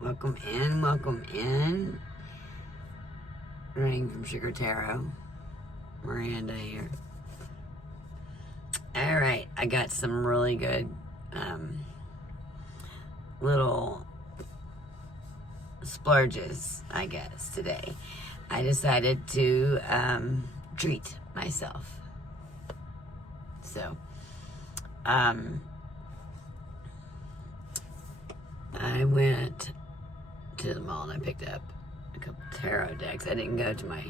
Welcome in, welcome in. Reading from Sugar Tarot. Miranda here. Alright, I got some really good little splurges, I guess, today. I decided to treat myself. So, I went to the mall and I picked up a couple tarot decks. I didn't go to my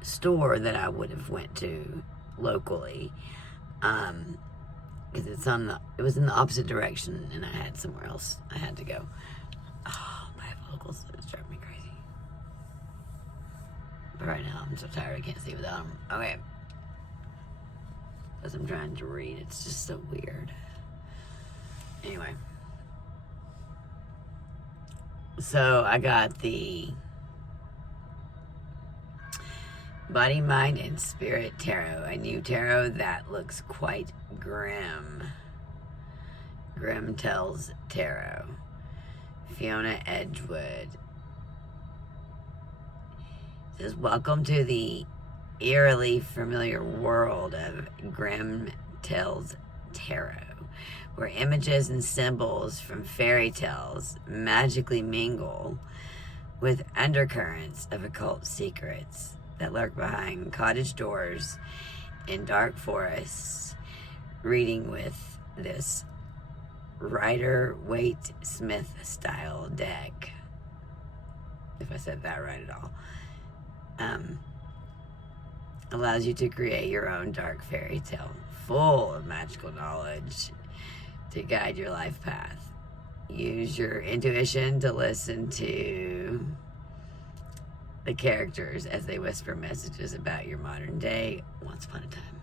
store that I would have went to locally, because it was in the opposite direction and I had somewhere else I had to go. Oh, my vocals is driving me crazy. But right now I'm so tired I can't see without them. Okay. As I'm trying to read, it's just so weird. Anyway. So I got the Body, Mind, and Spirit Tarot. A new tarot that looks quite grim. Grim Tells Tarot. Fiona Edgewood. It says, welcome to the eerily familiar world of Grim Tells Tarot, where images and symbols from fairy tales magically mingle with undercurrents of occult secrets that lurk behind cottage doors in dark forests. Reading with this Rider-Waite-Smith style deck, if I said that right at all, allows you to create your own dark fairy tale full of magical knowledge to guide your life path. Use your intuition to listen to the characters as they whisper messages about your modern day once upon a time.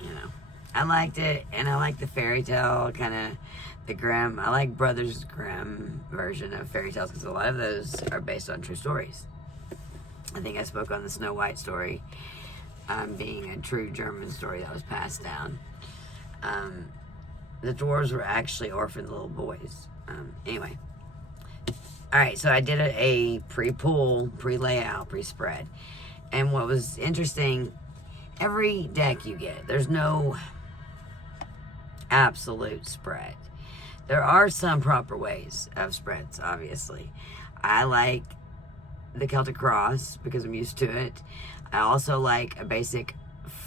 You know, I liked it, and I like the fairy tale, kind of the Grimm. I like Brothers Grimm version of fairy tales because a lot of those are based on true stories. I think I spoke on the Snow White story being a true German story that was passed down. The dwarves were actually orphaned little boys. Anyway. Alright, so I did a pre-pull, pre-layout, pre-spread. And what was interesting, every deck you get, there's no absolute spread. There are some proper ways of spreads, obviously. I like the Celtic Cross because I'm used to it. I also like a basic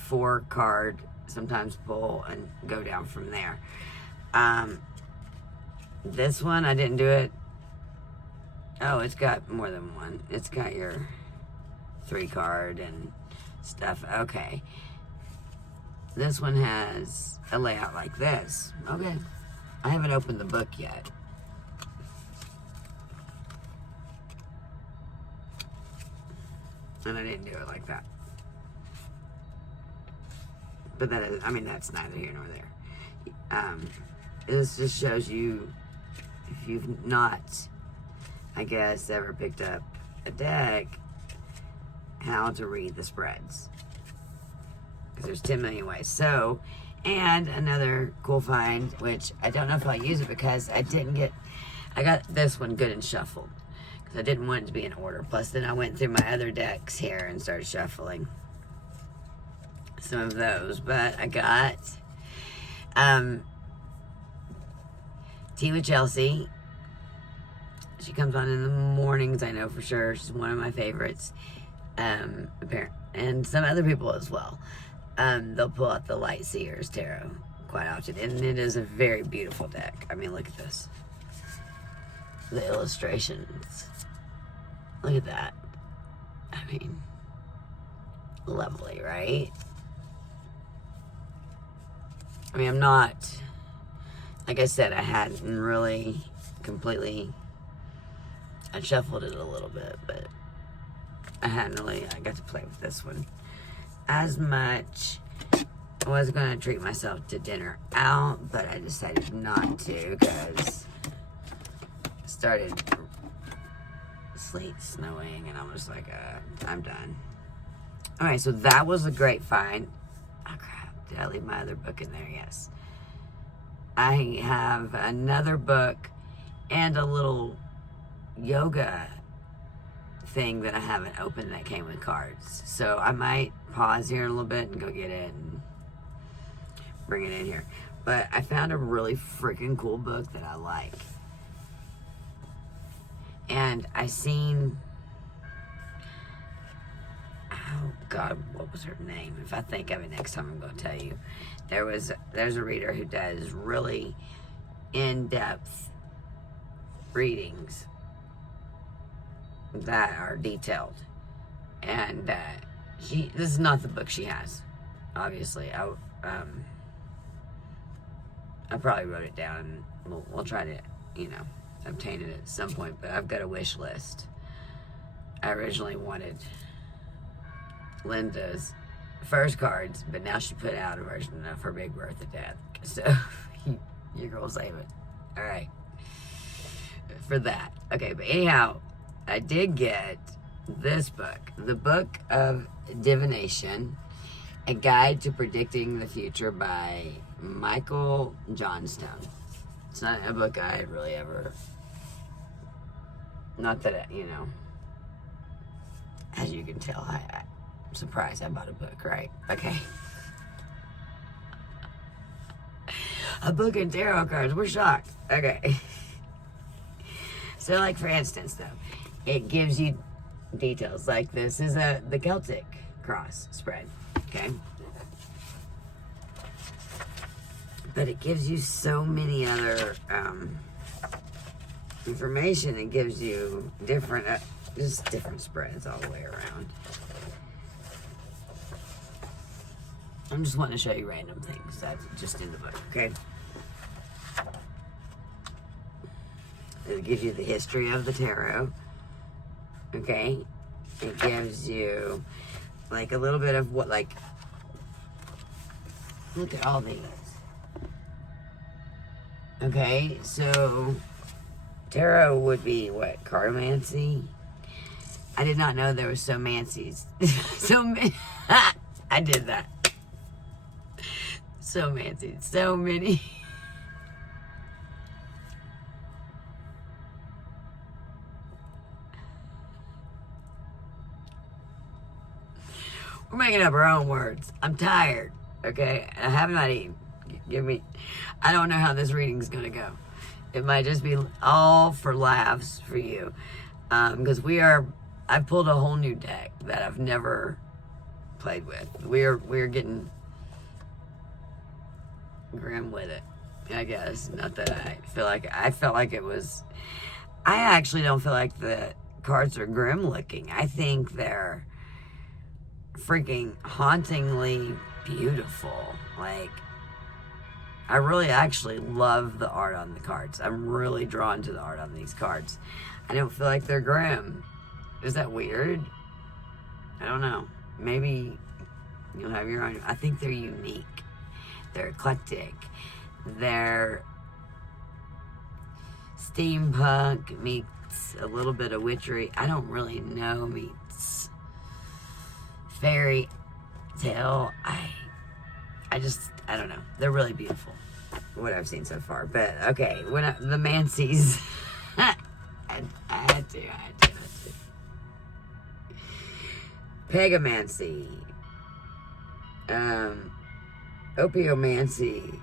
4-card, sometimes pull and go down from there. This one, I didn't do it. Oh, it's got more than one. It's got your 3-card and stuff. Okay. This one has a layout like this. Okay. I haven't opened the book yet. And I didn't do it like that. But that is, I mean, that's neither here nor there. This just shows you, if you've not, I guess, ever picked up a deck, how to read the spreads. Because there's 10 million ways. So, and another cool find, which I don't know if I'll use it because I got this one good and shuffled. Because I didn't want it to be in order. Plus, then I went through my other decks here and started shuffling some of those. But I got Tea with Chelsea. She comes on in the mornings, I know for sure. She's one of my favorites. And some other people as well. They'll pull out the Light Seers Tarot quite often. And it is a very beautiful deck. I mean, look at this. The illustrations. Look at that. I mean, lovely, right? I mean, I'm not, like I said, I hadn't really completely, I shuffled it a little bit, but I got to play with this one as much. I was going to treat myself to dinner out, but I decided not to because it started sleet snowing and I'm just like, I'm done. Alright, so that was a great find. Oh crap, did I leave my other book in there? Yes. I have another book and a little yoga thing that I haven't opened that came with cards. So I might pause here a little bit and go get it and bring it in here. But I found a really freaking cool book that I like. And I seen, oh God, what was her name? If I think of it next time, I'm going to tell you. There's a reader who does really in-depth readings that are detailed. And this is not the book she has, obviously. I probably wrote it down. We'll try to, obtain it at some point, but I've got a wish list. I originally wanted Linda's first cards, but now she put out a version of her Big Bertha deck. So, your girl save it. All right. For that. Okay, but anyhow, I did get this book, The Book of Divination, A Guide to Predicting the Future by Michael Johnstone. It's not a book I had really ever, not that, as you can tell, I'm surprised I bought a book, right? Okay. A book and tarot cards, we're shocked. Okay. So, like, for instance, though, it gives you details. Like, this is the Celtic cross spread, okay? But it gives you so many other information. It gives you different, just different spreads all the way around. I'm just wanting to show you random things that's just in the book, okay? It gives you the history of the tarot, okay? It gives you, like, a little bit of what, like, look at all these. Okay, so tarot would be what? Cartomancy? I did not know there were so mancies. So many. I did that. So mancies. So many. We're making up our own words. I'm tired. Okay? I have not eaten. I don't know how this reading's going to go. It might just be all for laughs for you. Because I've pulled a whole new deck that I've never played with. We're getting grim with it, I guess. Not that I felt like it was, I actually don't feel like the cards are grim looking. I think they're freaking hauntingly beautiful. Like, I really actually love the art on the cards. I'm really drawn to the art on these cards. I don't feel like they're grim. Is that weird? I don't know. Maybe you'll have your own. I think they're unique. They're eclectic. They're steampunk meets a little bit of witchery. I don't really know meets fairy tale. I don't know. They're really beautiful, what I've seen so far. But, okay, the Mancies, I had to. Pegamancy, Opiomancy,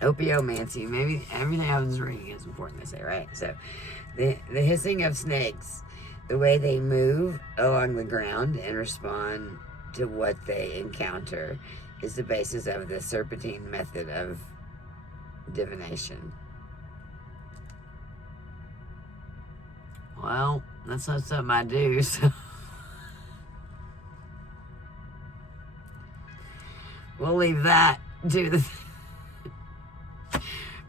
Opiomancy, maybe everything I was reading is important to say, right? So, the hissing of snakes, the way they move along the ground and respond to what they encounter, is the basis of the serpentine method of divination. Well, that's not something I do, so we'll leave that to the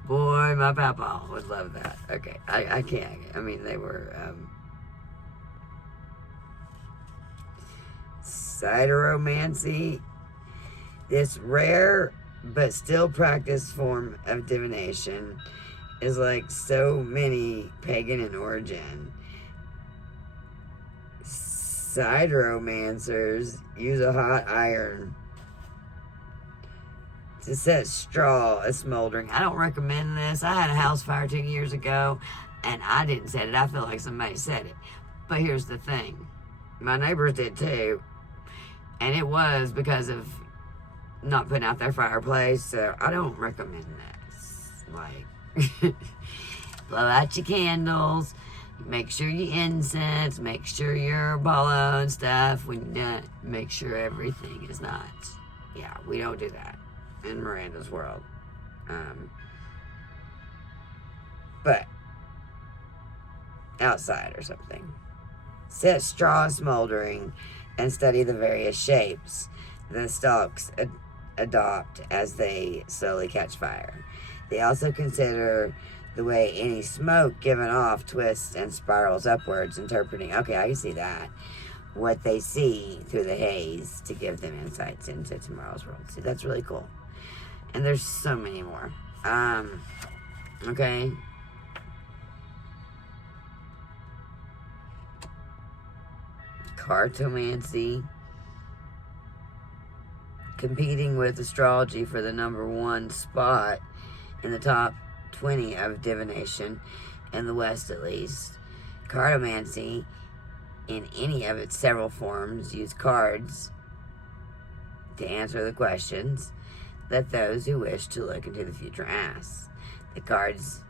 boy, my papa would love that. Okay, I can't. They were Sideromancy, this rare but still practiced form of divination, is like so many pagan in origin. Sideromancers use a hot iron To set straw as smoldering. I don't recommend this. I had a house fire 2 years ago, and I didn't set it. I feel like somebody set it. But here's the thing. My neighbors did too. And it was because of not putting out their fireplace. So I don't recommend this. Like, blow out your candles. Make sure you incense. Make sure your bolo and stuff. When you're done, make sure everything is not. Yeah, we don't do that in Miranda's world. But outside or something. Set straw smoldering and study the various shapes the stalks adopt as they slowly catch fire. They also consider the way any smoke given off twists and spirals upwards, interpreting, okay, I can see that, what they see through the haze to give them insights into tomorrow's world. See, that's really cool. And there's so many more. Okay. Cartomancy. Competing with astrology for the #1 spot in the top 20 of divination, in the West at least. Cartomancy, in any of its several forms, use cards to answer the questions that those who wish to look into the future ask. The cards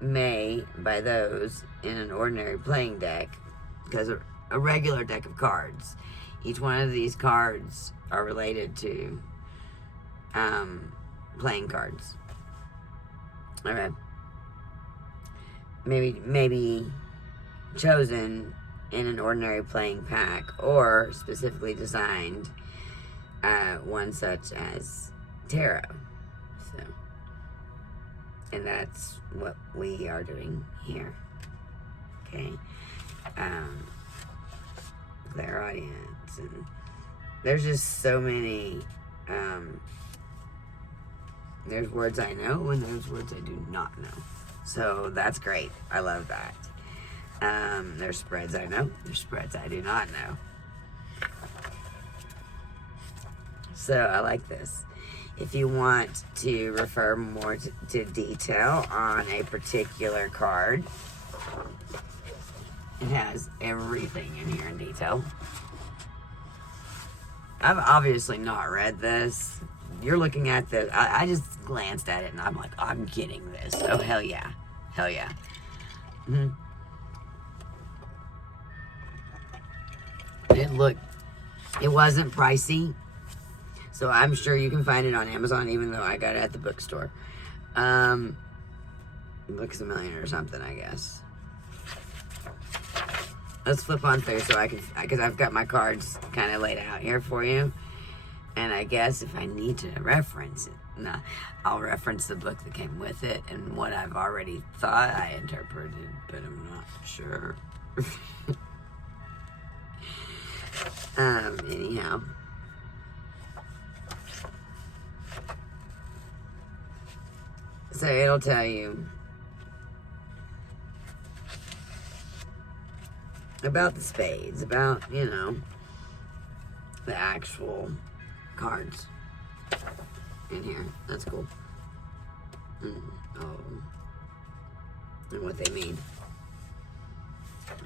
may, by those in an ordinary playing deck, because a regular deck of cards, each one of these cards are related to playing cards. Okay. Maybe chosen in an ordinary playing pack, or specifically designed one such as tarot. So, and that's what we are doing here. Okay. Clairaudience, and there's just so many. There's words I know, and there's words I do not know. So that's great. I love that. There's spreads I know. There's spreads I do not know. So I like this. If you want to refer more to detail on a particular card, it has everything in here in detail. I've obviously not read this. You're looking at this. I just glanced at it and I'm like, I'm getting this. Oh, hell yeah. Hell yeah. Mm-hmm. It wasn't pricey. So I'm sure you can find it on Amazon, even though I got it at the bookstore. Books A Million or something, I guess. Let's flip on through so I can, because I've got my cards kind of laid out here for you. And I guess if I need to reference it, I'll reference the book that came with it and what I've already thought I interpreted, but I'm not sure. Anyhow. So it'll tell you about the spades, about, you know, the actual cards in here. That's cool. Oh. And what they mean.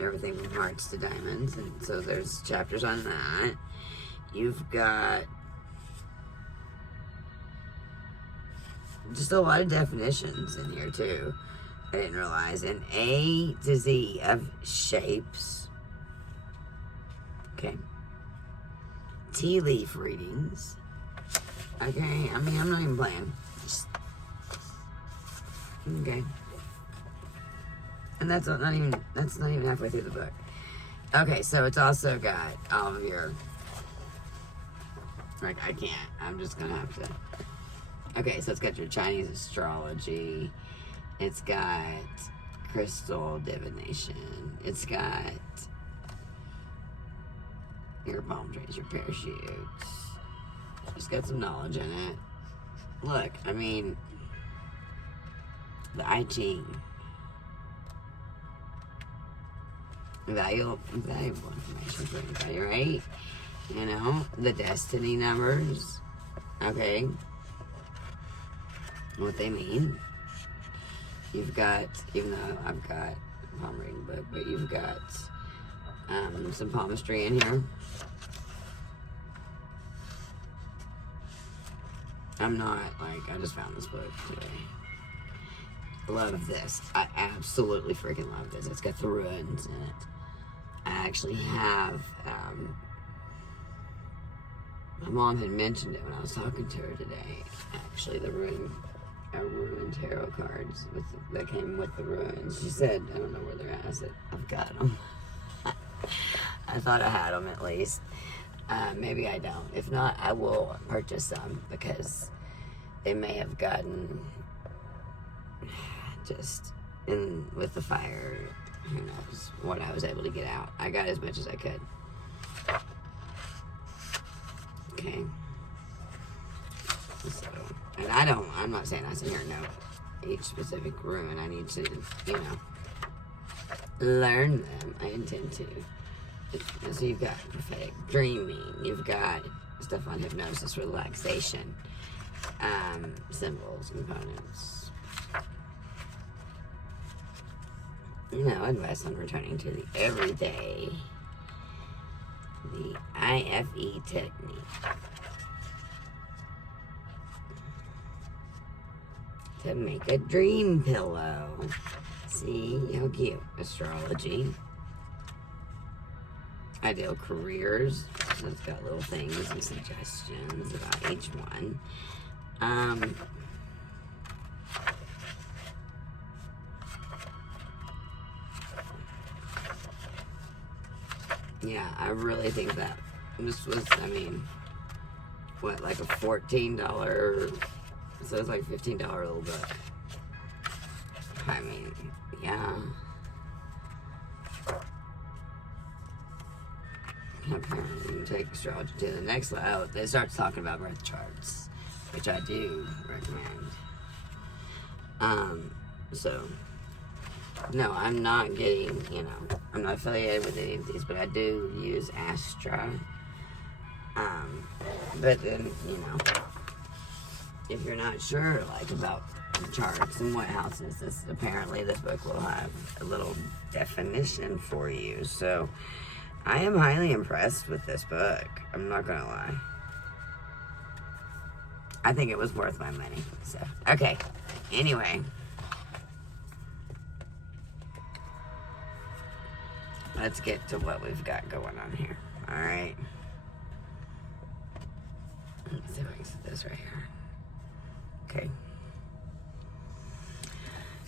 Everything from hearts to diamonds. And so there's chapters on that. You've got just a lot of definitions in here too. I didn't realize. And A to Z of shapes. Okay. Tea leaf readings. Okay, I mean, I'm not even playing. Just, okay. And that's not even halfway through the book. Okay, so it's also got all of your, like, I can't. I'm just gonna have to. Okay, so it's got your Chinese astrology. It's got crystal divination. It's got your palm trees, your parachutes. It's got some knowledge in it. Look, I mean, the I Ching. Valuable information for anybody, right? You know, the destiny numbers. Okay. What they mean. You've got, even though I've got a palm reading book, but you've got some palmistry in here. I'm not, like, I just found this book today. Love this. I absolutely freaking love this. It's got the ruins in it. I actually have, my mom had mentioned it when I was talking to her today. Actually, the ruin tarot cards that came with the ruins. She said, I don't know where they're at. I said, I've got them. I thought I had them at least. Maybe I don't. If not, I will purchase some because they may have gotten just in with the fire. Who knows what I was able to get out. I got as much as I could. Okay. So, and I'm not saying I sit here and know each specific ruin. I need to, learn them. I intend to. So you've got prophetic dreaming. You've got stuff on hypnosis, relaxation, symbols, components. Advice on returning to the everyday. The IFE technique. To make a dream pillow. See how cute. Astrology. Ideal careers. So it's got little things and suggestions about each one. Yeah, I really think that this was, like a $14, so it's like $15 little book. Yeah. Apparently, you take astrology to the next level. It starts talking about birth charts, which I do recommend. So, no, I'm not getting, I'm not affiliated with any of these, but I do use Astra. But then, if you're not sure, about the charts and what houses, apparently this book will have a little definition for you. So, I am highly impressed with this book. I'm not gonna lie. I think it was worth my money. So, okay. Anyway. Let's get to what we've got going on here. Alright. Let's see if I can set this right here. Okay.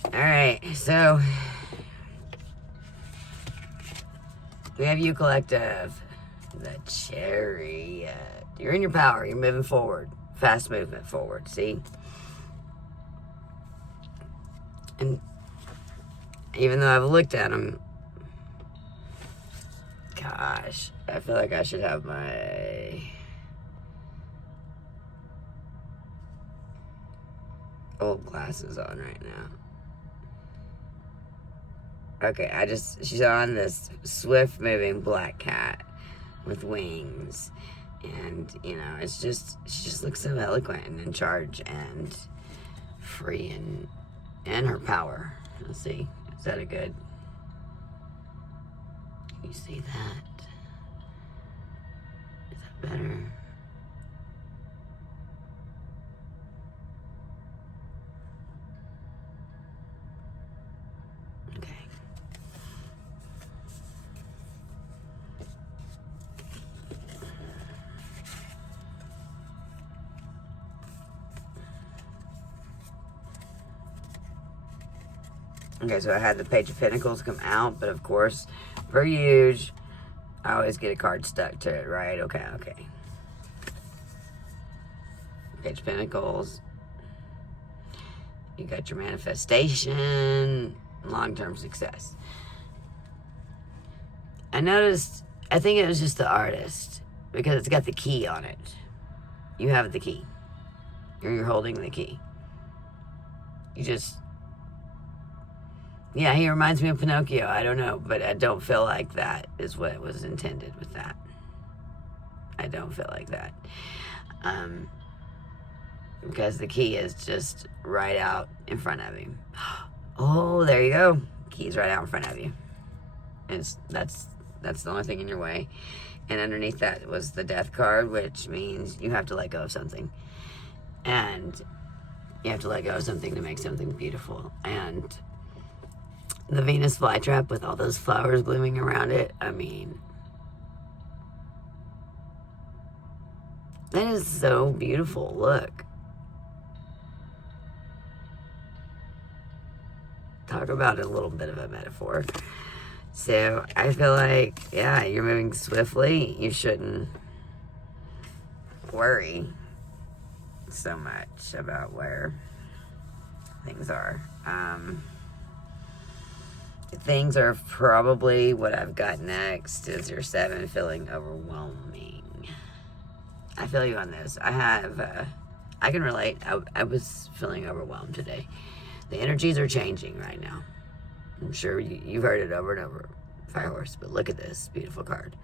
Alright, so we have you collective. The Chariot. You're in your power. You're moving forward. Fast movement forward. See? And even though I've looked at them, gosh, I feel like I should have my old glasses on right now. Okay, she's on this swift moving black cat with wings. And, she just looks so eloquent and in charge and free and in her power. Let's see. Is that a good? Can you see that? Is that better? Okay. Okay, so I had the Page of Pentacles come out, but of course, per usual, I always get a card stuck to it, right? Okay. Page of Pentacles. You got your manifestation, long-term success. I think it was just the artist, because it's got the key on it. You have the key. You're holding the key. Yeah, he reminds me of Pinocchio. I don't know, but I don't feel like that is what was intended with that. I don't feel like that. because the key is just right out in front of him. Oh, there you go. Key's right out in front of you. And that's the only thing in your way. And underneath that was the death card, which means you have to let go of something. And you have to let go of something to make something beautiful. And the Venus flytrap with all those flowers blooming around it, I mean, that is so beautiful. Look. Talk about a little bit of a metaphor. So I feel like, yeah, you're moving swiftly. You shouldn't worry so much about where things are. Things are probably what I've got next is your 7 feeling overwhelming. I feel you on this. I can relate. I was feeling overwhelmed today. The energies are changing right now. I'm sure you've heard it over and over, Fire Horse, but look at this beautiful card.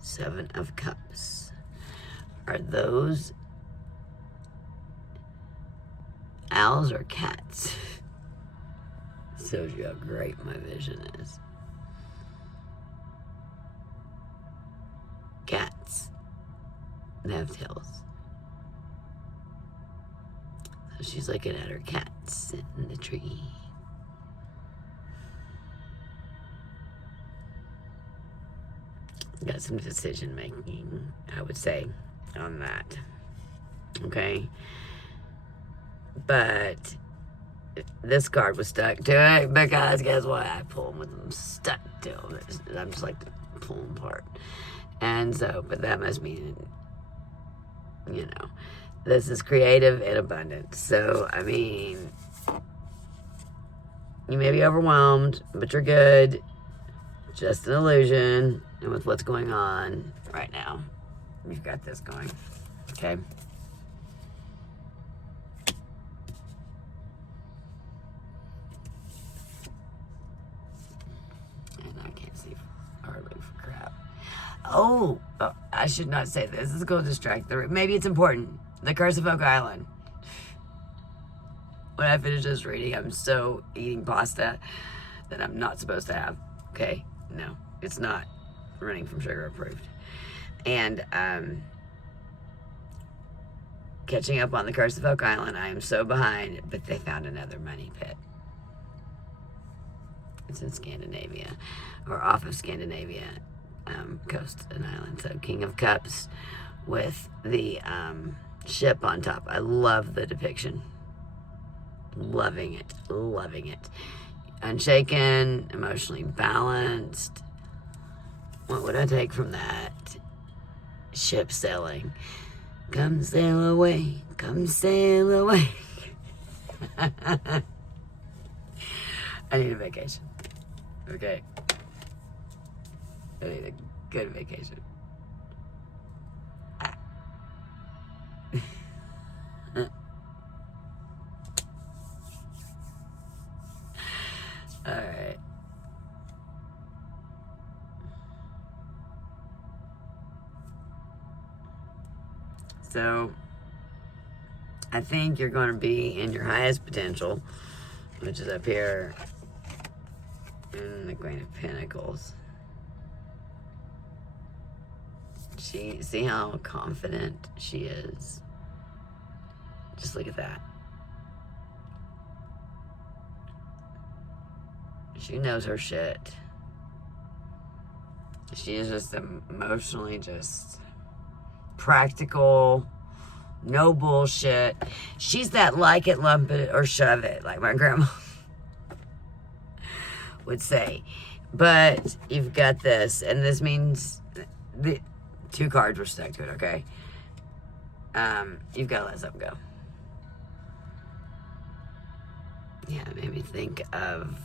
7 of Cups. Are those owls or cats? Shows you how great my vision is. Cats. They have tails. So she's looking at her cat sitting in the tree. Got some decision making, I would say, on that. Okay? But this card was stuck to it because guess what? I pull them with them stuck to them. I'm just like to pull them apart. And so, but that must mean, you know, this is creative and abundant. So, I mean, you may be overwhelmed, but you're good. Just an illusion. And with what's going on right now, you've got this going. Okay? And I can't see hardly for crap. Oh, I should not say this. This is going to distract the... Maybe it's important. The Curse of Oak Island. When I finish this reading, I'm so eating pasta that I'm not supposed to have. Okay? No, it's not running from sugar approved. And catching up on the Curse of Oak Island, I am so behind, but they found another money pit. It's in Scandinavia, or off of Scandinavia coast and island. So King of Cups with the ship on top. I love the depiction. Loving it. Loving it. Unshaken, emotionally balanced. What would I take from that? Ship sailing. Come sail away. Come sail away. I need a vacation. Okay? I need a good vacation. Alright. So, I think you're going to be in your highest potential, which is up here in the Queen of Pentacles. See how confident she is? Just look at that. She knows her shit. She is just emotionally just practical, no bullshit. She's that like it, lump it, or shove it, like my grandma would say. But you've got this, and this means the 2 cards were stuck to it, okay? You've got to let something go. Yeah, it made me think of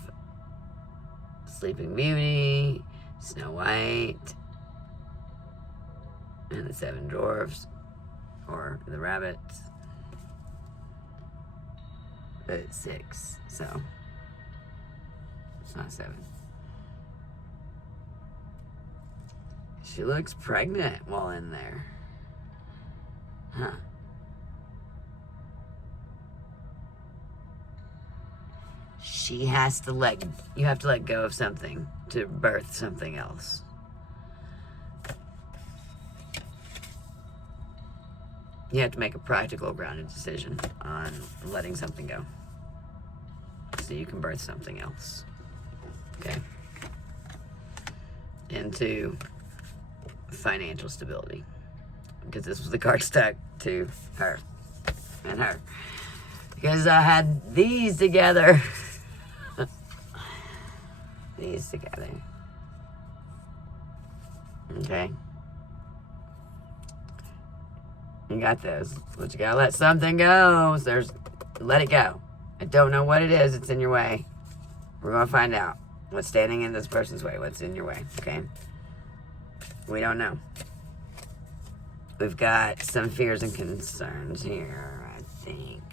Sleeping Beauty, Snow White, and the 7 Dwarfs, or the rabbits. But it's 6, so it's not 7. She looks pregnant while in there. Huh. you have to let go of something to birth something else. You have to make a practical, grounded decision on letting something go so you can birth something else. Okay? Into financial stability. Because this was the card stuck to her and her. Because I had these together. These together. Okay? You got this. But you gotta let something go. So let it go. I don't know what it is. It's in your way. We're gonna find out what's standing in this person's way. What's in your way. Okay? We don't know. We've got some fears and concerns here, I think.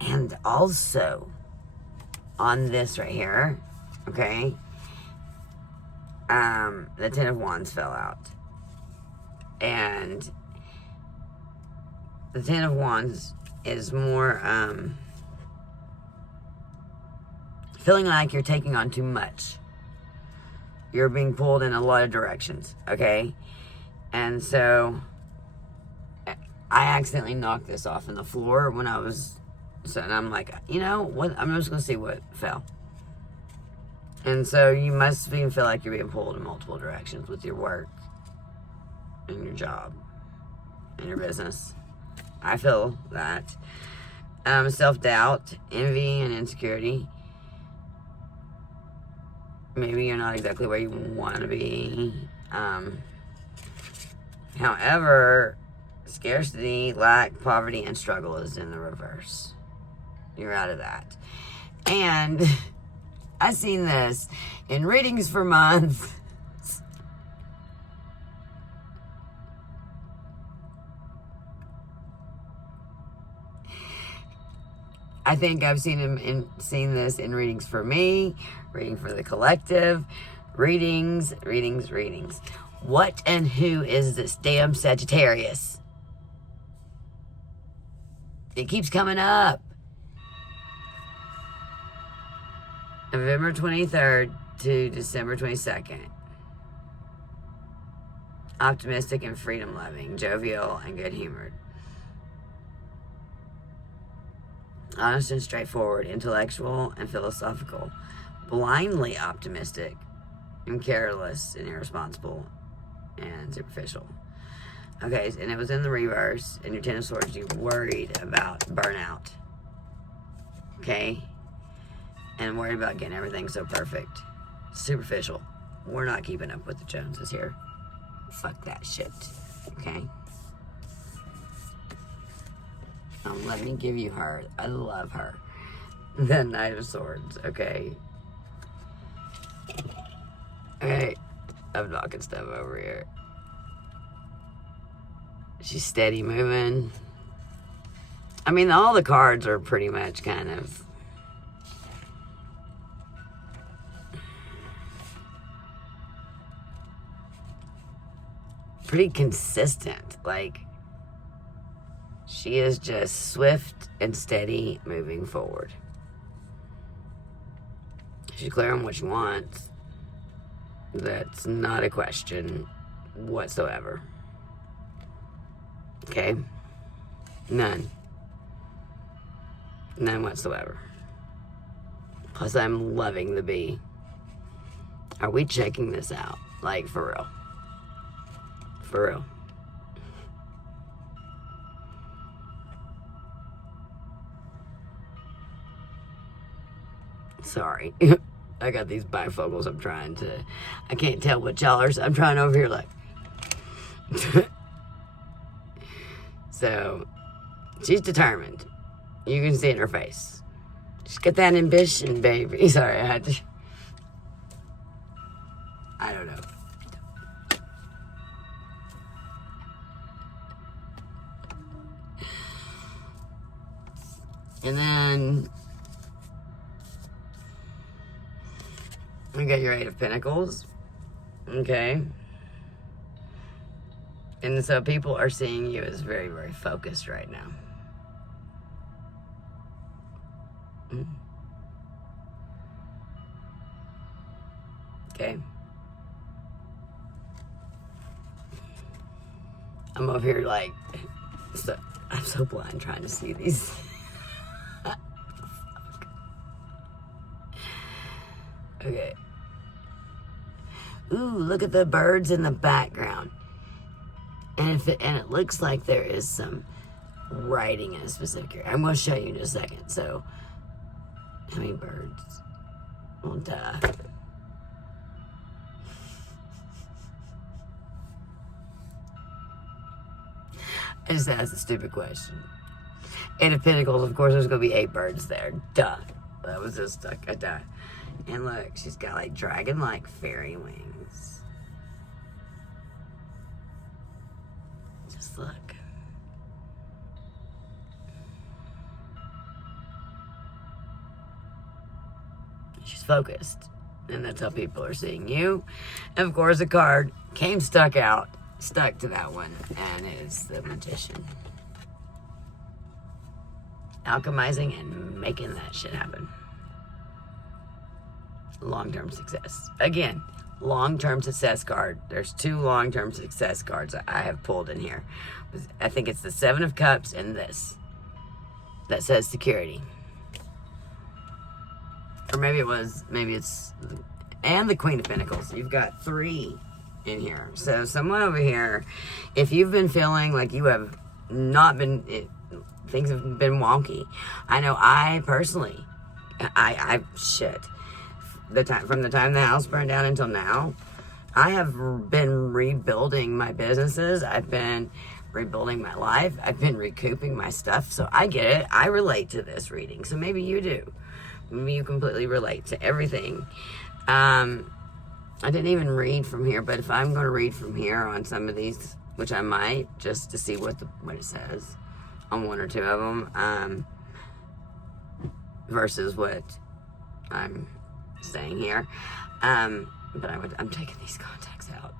And also, on this right here, okay, the Ten of Wands fell out. And the Ten of Wands is more, feeling like you're taking on too much. You're being pulled in a lot of directions, okay? And so, I accidentally knocked this off on the floor when I was, and I'm like, you know what? I'm just gonna see what fell. And so you must feel like you're being pulled in multiple directions with your work and your job and your business. I feel that. Self-doubt, envy, and insecurity. Maybe you're not exactly where you want to be. However, scarcity, lack, poverty, and struggle is in the reverse. You're out of that. And I've seen this in readings for months. I think I've seen this in readings for me, reading for the collective, readings. What and who is this damn Sagittarius? It keeps coming up. November 23rd to December 22nd. Optimistic and freedom-loving, jovial and good-humored. Honest and straightforward, intellectual and philosophical, blindly optimistic and careless and irresponsible and superficial. Okay, and it was in the reverse. In your Ten of Swords, you're worried about burnout. Okay? And worried about getting everything so perfect. Superficial. We're not keeping up with the Joneses here. Fuck that shit. Okay? Let me give you her. I love her. The Knight of Swords. Okay. Okay. I'm knocking stuff over here. She's steady moving. I mean, all the cards are pretty much kind of pretty consistent. Like, she is just swift and steady moving forward. She's clear on what she wants. That's not a question whatsoever. Okay? None. None whatsoever. Plus, I'm loving the bee. Are we checking this out? Like, for real. For real. Sorry. I got these bifocals. I can't tell what y'all are. I'm trying over here like. So, she's determined. You can see it in her face. She's got that ambition, baby. Sorry, I don't know. And then we got your Eight of Pentacles. Okay. And so people are seeing you as very, very focused right now. Okay. I'm over here like, I'm so blind trying to see these. Okay. Ooh, look at the birds in the background. And it looks like there is some writing in a specific area. I'm going to show you in a second. So, how many birds? Well, duh. I just asked a stupid question. Eight of Pentacles, of course, there's going to be 8 birds there. Duh. That was just a duh. And look, she's got like dragon-like fairy wings. Just look. She's focused. And that's how people are seeing you. And of course, a card came stuck to that one, and it's the Magician. Alchemizing and making that shit happen. Long-term success. Again, long-term success card. There's 2 long-term success cards I have pulled in here. I think it's the 7 of Cups and this. That says security. Or maybe it's, and the Queen of Pentacles. You've got 3 in here. So someone over here, if you've been feeling like you have not been, things have been wonky. I know I personally, shit. From the time the house burned down until now, I have been rebuilding my businesses. I've been rebuilding my life. I've been recouping my stuff. So I get it. I relate to this reading. So maybe you do. Maybe you completely relate to everything. I didn't even read from here, but if I'm going to read from here on some of these, which I might, just to see what it says on 1 or 2 of them, versus what I'm saying here. But I'm taking these contacts out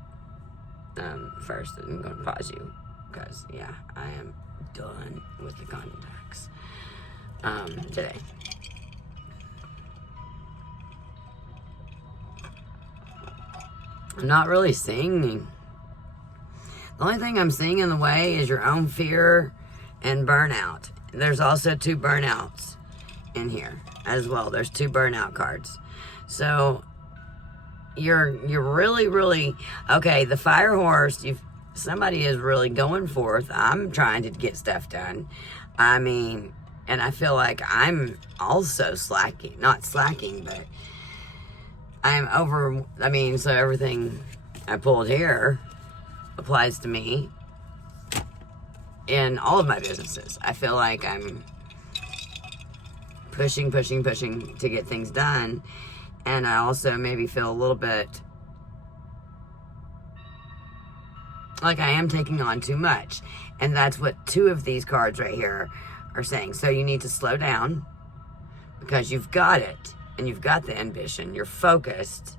first. I'm going to pause you because, yeah, I am done with the contacts today. I'm not really seeing. The only thing I'm seeing in the way is your own fear and burnout. There's also 2 burnouts in here as well. There's 2 burnout cards. So you're really, really okay. The Fire Horse, somebody is really going forth. I'm trying to get stuff done. I mean, and I feel like I'm also slacking. Not slacking, but I'm over. I mean, so everything I pulled here applies to me in all of my businesses. I feel like I'm pushing to get things done. And I also maybe feel a little bit like I am taking on too much. And that's what 2 of these cards right here are saying. So you need to slow down because you've got it and you've got the ambition. You're focused,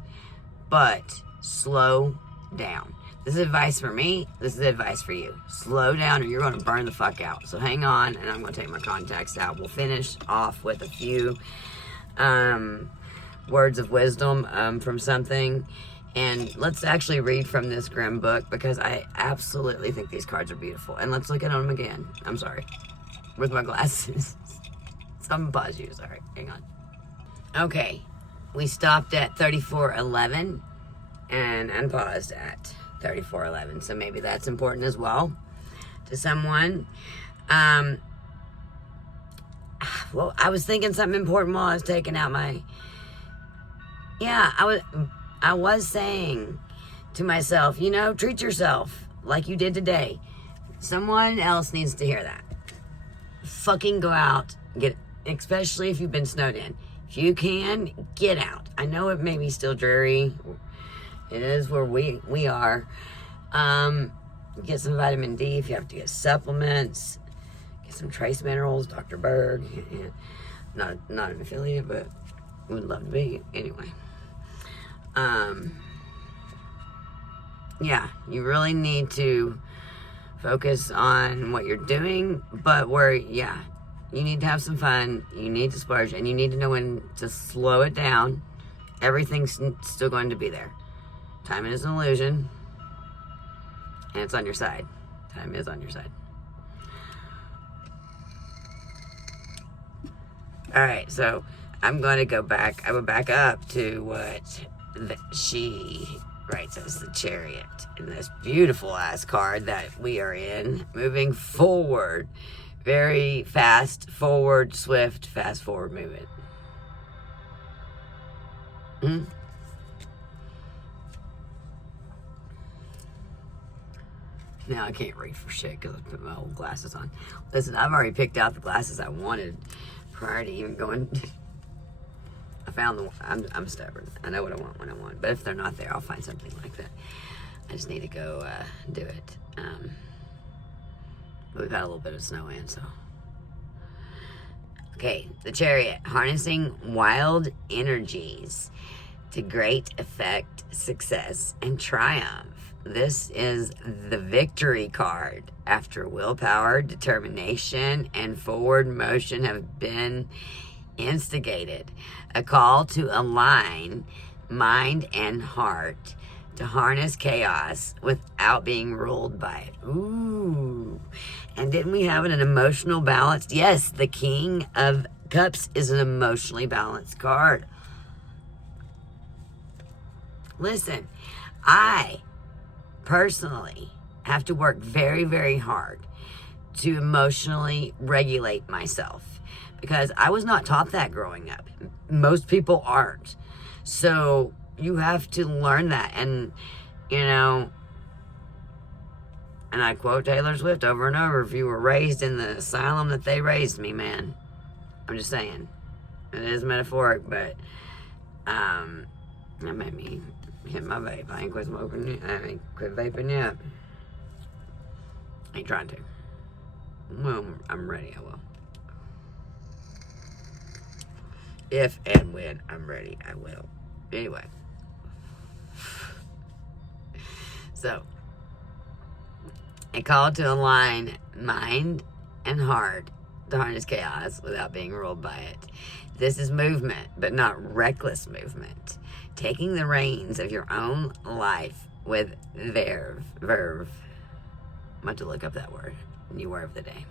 but slow down. This is advice for me. This is advice for you. Slow down or you're going to burn the fuck out. So hang on, and I'm going to take my contacts out. We'll finish off with a few words of wisdom from something. And let's actually read from this Grimm book because I absolutely think these cards are beautiful. And let's look at them again. I'm sorry. With my glasses. So I'm going to pause you. Sorry. Hang on. Okay. We stopped at 3411 and unpaused at 3411. So maybe that's important as well to someone. Well, I was thinking something important while I was taking out my... Yeah, I was saying to myself, treat yourself like you did today. Someone else needs to hear that. Fucking go out, especially if you've been snowed in. If you can, get out. I know it may be still dreary. It is where we are. Get some vitamin D if you have to get supplements. Get some trace minerals, Dr. Berg. Not an affiliate, but would love to be. Anyway. Yeah, you really need to focus on what you're doing, but You need to have some fun. You need to splurge, and you need to know when to slow it down. Everything's still going to be there. Time is an illusion, and it's on your side. Time is on your side. All right, so I'm going to go back. I will back up to what she writes as the Chariot in this beautiful ass card that we are in. Moving forward. Very fast forward, swift, fast forward movement. Now I can't read for shit because I put my old glasses on. Listen, I've already picked out the glasses I wanted prior to even going. I found the. I'm stubborn. I know what I want when I want. But if they're not there, I'll find something like that. I just need to go do it. But we've had a little bit of snow in, so. Okay, the Chariot, harnessing wild energies to great effect, success, and triumph. This is the victory card. After willpower, determination, and forward motion have been instigated. A call to align mind and heart to harness chaos without being ruled by it. Ooh. And didn't we have an emotional balance? Yes, the King of Cups is an emotionally balanced card. Listen, I personally have to work very, very hard to emotionally regulate myself because I was not taught that growing up. Most people aren't. So you have to learn that. And, you know, and I quote Taylor Swift over and over, if you were raised in the asylum that they raised me, man. I'm just saying. It is metaphoric, but that made me hit my vape. I ain't quit smoking yet. I ain't quit vaping yet. I ain't trying to. Well, I'm ready, I will. If and when I'm ready, I will. Anyway. So, a call to align mind and heart to harness chaos without being ruled by it. This is movement, but not reckless movement. Taking the reins of your own life with verve. I'm about to look up that word. New word of the day.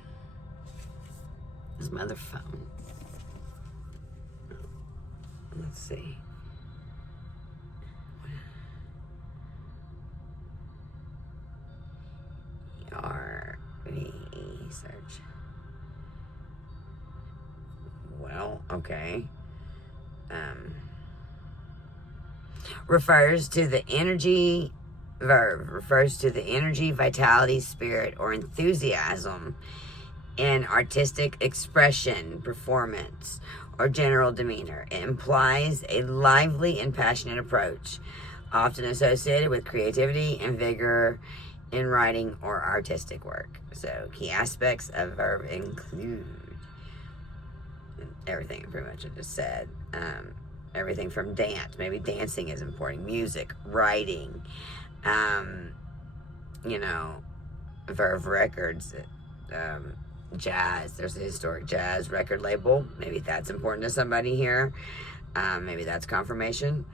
This mother phone. Let's see. RVE search. Well, okay. Refers to the energy, vitality, spirit, or enthusiasm in artistic expression, performance, or general demeanor. It implies a lively and passionate approach, often associated with creativity and vigor in writing or artistic work. So, key aspects of verb include everything pretty much I just said. Everything from dance, maybe dancing is important, music, writing, you know, Verve Records, jazz. There's a historic jazz record label. Maybe that's important to somebody here. Maybe that's confirmation.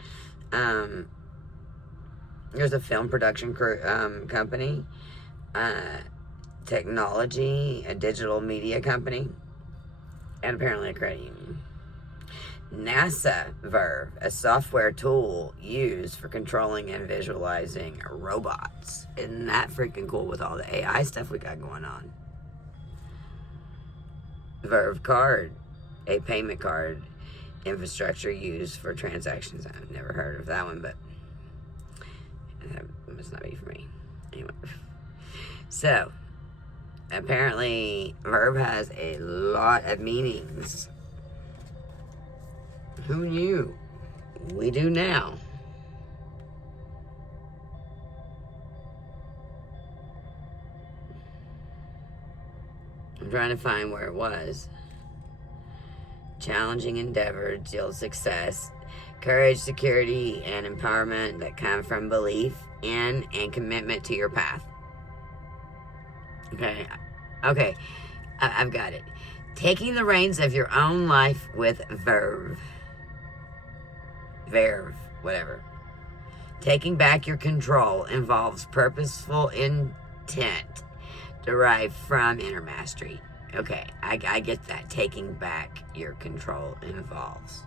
There's a film production company, technology, a digital media company, and apparently a credit union. NASA Verve, a software tool used for controlling and visualizing robots. Isn't that freaking cool with all the AI stuff we got going on? Verve Card, a payment card infrastructure used for transactions. I've never heard of that one, but that must not be for me. Anyway. So, apparently, Verve has a lot of meanings. Who knew? We do now. I'm trying to find where it was. Challenging endeavors yield success. Courage, security, and empowerment that come from belief in and commitment to your path. Okay. I've got it. Taking the reins of your own life with verve. Verve, whatever. Taking back your control involves purposeful intent derived from inner mastery. Okay, I get that. Taking back your control involves.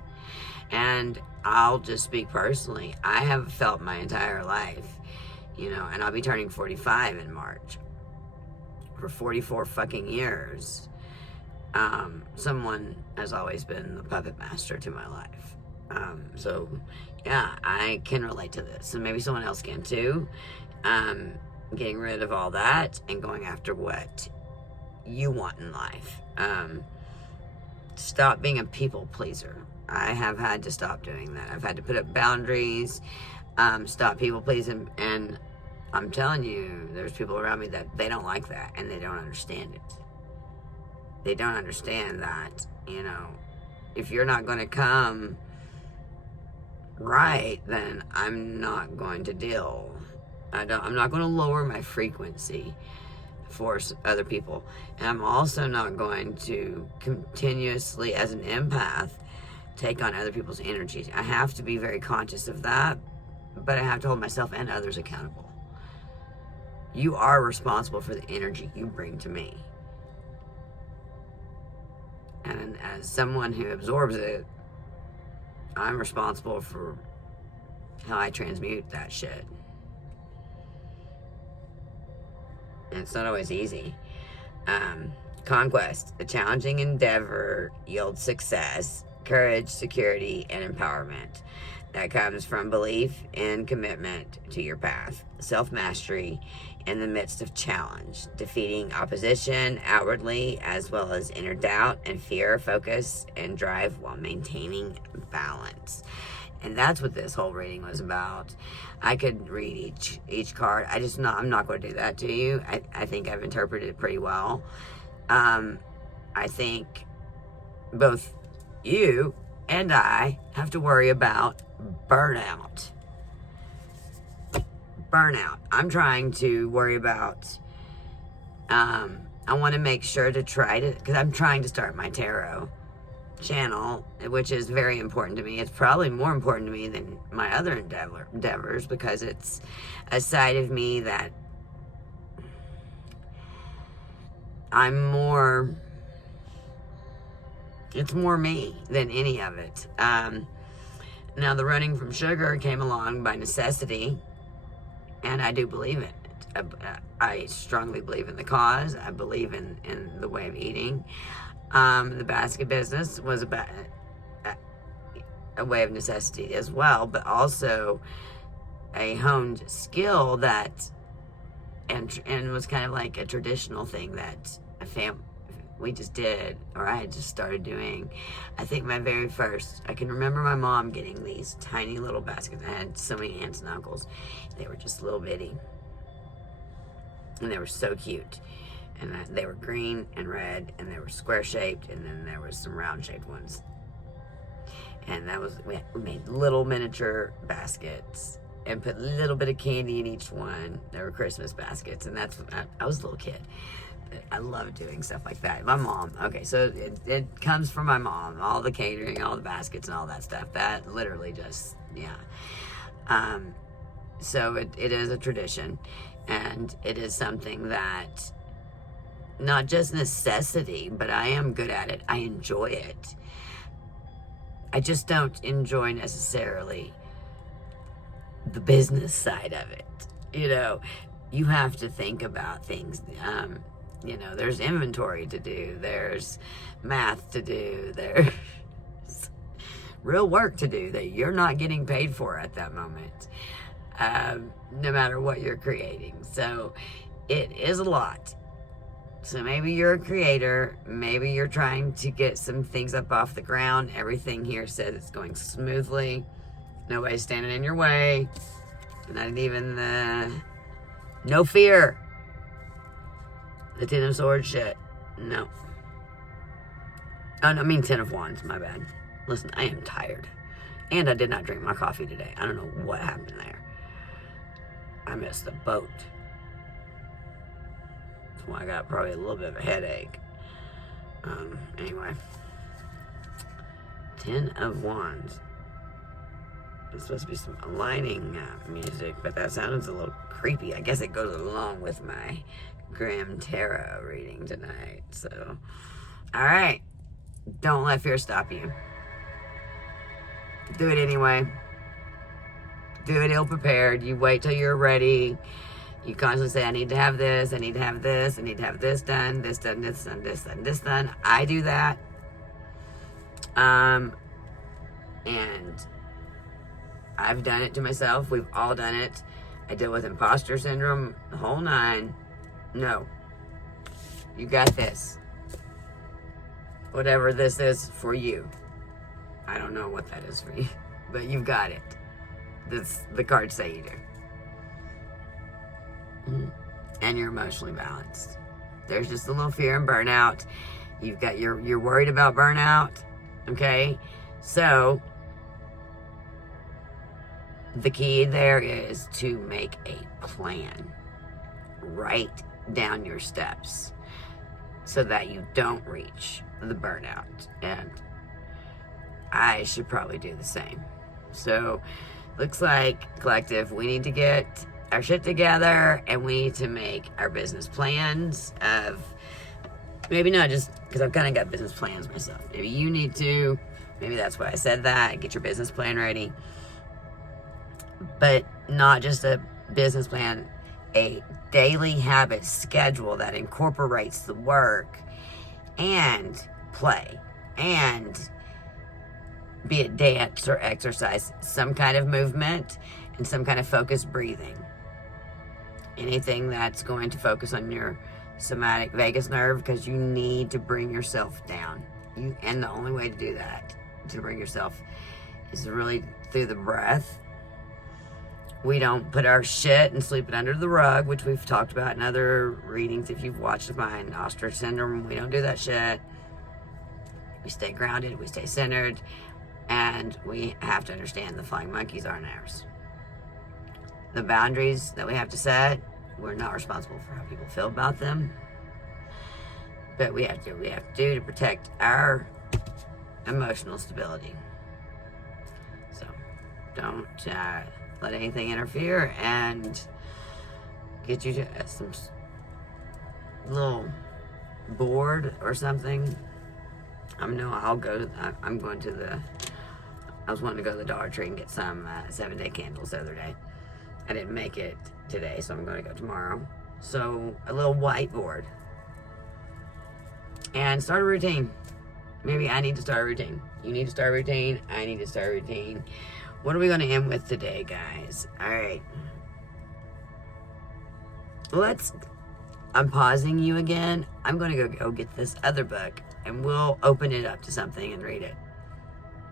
And I'll just speak personally. I have felt my entire life, and I'll be turning 45 in March. For 44 fucking years, someone has always been the puppet master to my life. So, yeah, I can relate to this. And maybe someone else can too. Getting rid of all that and going after what you want in life. Stop being a people pleaser. I have had to stop doing that. I've had to put up boundaries, stop people pleasing, and I'm telling you, there's people around me that they don't like that, and they don't understand it. They don't understand that, if you're not going to come right, then I'm not going to deal. I'm not going to lower my frequency for other people. And I'm also not going to continuously, as an empath, take on other people's energies. I have to be very conscious of that, but I have to hold myself and others accountable. You are responsible for the energy you bring to me. And as someone who absorbs it, I'm responsible for how I transmute that shit. And it's not always easy. Conquest. A challenging endeavor yields success, courage, security, and empowerment. That comes from belief and commitment to your path. Self-mastery in the midst of challenge. Defeating opposition outwardly as well as inner doubt and fear, focus, and drive while maintaining balance. And that's what this whole reading was about. I could read each card. I'm not going to do that to you. I think I've interpreted it pretty well. I think both you and I have to worry about burnout. I'm trying to worry about, I want to make sure to because I'm trying to start my tarot channel, which is very important to me. It's probably more important to me than my other endeavors, because it's a side of me that it's more me than any of it. Now, the running from sugar came along by necessity, and I do believe in it. I strongly believe in the cause. I believe in the way of eating. The basket business was about a way of necessity as well, but also a honed skill that, and was kind of like a traditional thing that we just did, or I had just started doing. I think my very first, I can remember my mom getting these tiny little baskets. I had so many aunts and uncles. They were just little bitty. And they were so cute. And they were green and red, and they were square shaped, and then there was some round shaped ones. And we made little miniature baskets and put a little bit of candy in each one. There were Christmas baskets, and I was a little kid. I love doing stuff like that. My mom, okay, so it comes from my mom, all the catering, all the baskets and all that stuff. That literally just, yeah. So it is a tradition, and it is something that, not just necessity, but I am good at it. I enjoy it. I just don't enjoy necessarily the business side of it. You have to think about things. There's inventory to do. There's math to do. There's real work to do that you're not getting paid for at that moment, no matter what you're creating. So it is a lot. So maybe you're a creator. Maybe you're trying to get some things up off the ground. Everything here says it's going smoothly. Nobody's standing in your way. Not even no fear. The Ten of Swords shit. No. Oh, no, I mean Ten of Wands, my bad. Listen, I am tired. And I did not drink my coffee today. I don't know what happened there. I missed the boat. That's why I got probably a little bit of a headache. Anyway. 10 of Wands. It's supposed to be some aligning music, but that sounds a little creepy. I guess it goes along with my Grim Tarot reading tonight. So, alright. Don't let fear stop you. Do it anyway. Do it ill prepared. You wait till you're ready. You constantly say, I need to have this, I need to have this, I need to have this done, this done, this done, this done, this done. I do that. And I've done it to myself. We've all done it. I deal with imposter syndrome, the whole nine. No. You got this. Whatever this is for you. I don't know what that is for you, but you've got it. The cards say you do. And you're emotionally balanced. There's just a little fear and burnout. You're worried about burnout. Okay? So the key there is to make a plan. Write down your steps so that you don't reach the burnout. And I should probably do the same. So looks like, collective, we need to get our shit together, and we need to make our business plans of, maybe not just, because I've kind of got business plans myself. Maybe you need to, maybe that's why I said that, get your business plan ready. But not just a business plan, a daily habit schedule that incorporates the work and play, and be it dance or exercise, some kind of movement and some kind of focused breathing. Anything that's going to focus on your somatic vagus nerve, because you need to bring yourself down. And the only way to do that, to bring yourself, is really through the breath. We don't put our shit and sleep it under the rug, which we've talked about in other readings. If you've watched mine, ostrich syndrome, we don't do that shit. We stay grounded, we stay centered, and we have to understand the flying monkeys aren't ours. The boundaries that we have to set, we're not responsible for how people feel about them. But we have to protect our emotional stability. So don't let anything interfere and get you to some little board or something. I was wanting to go to the Dollar Tree and get some 7-day candles the other day. I didn't make it today, so I'm going to go tomorrow. So a little whiteboard. And start a routine. Maybe I need to start a routine. You need to start a routine. I need to start a routine. What are we going to end with today, guys? All right. I'm pausing you again. I'm going to go get this other book, and we'll open it up to something and read it.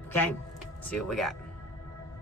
Okay? See what we got.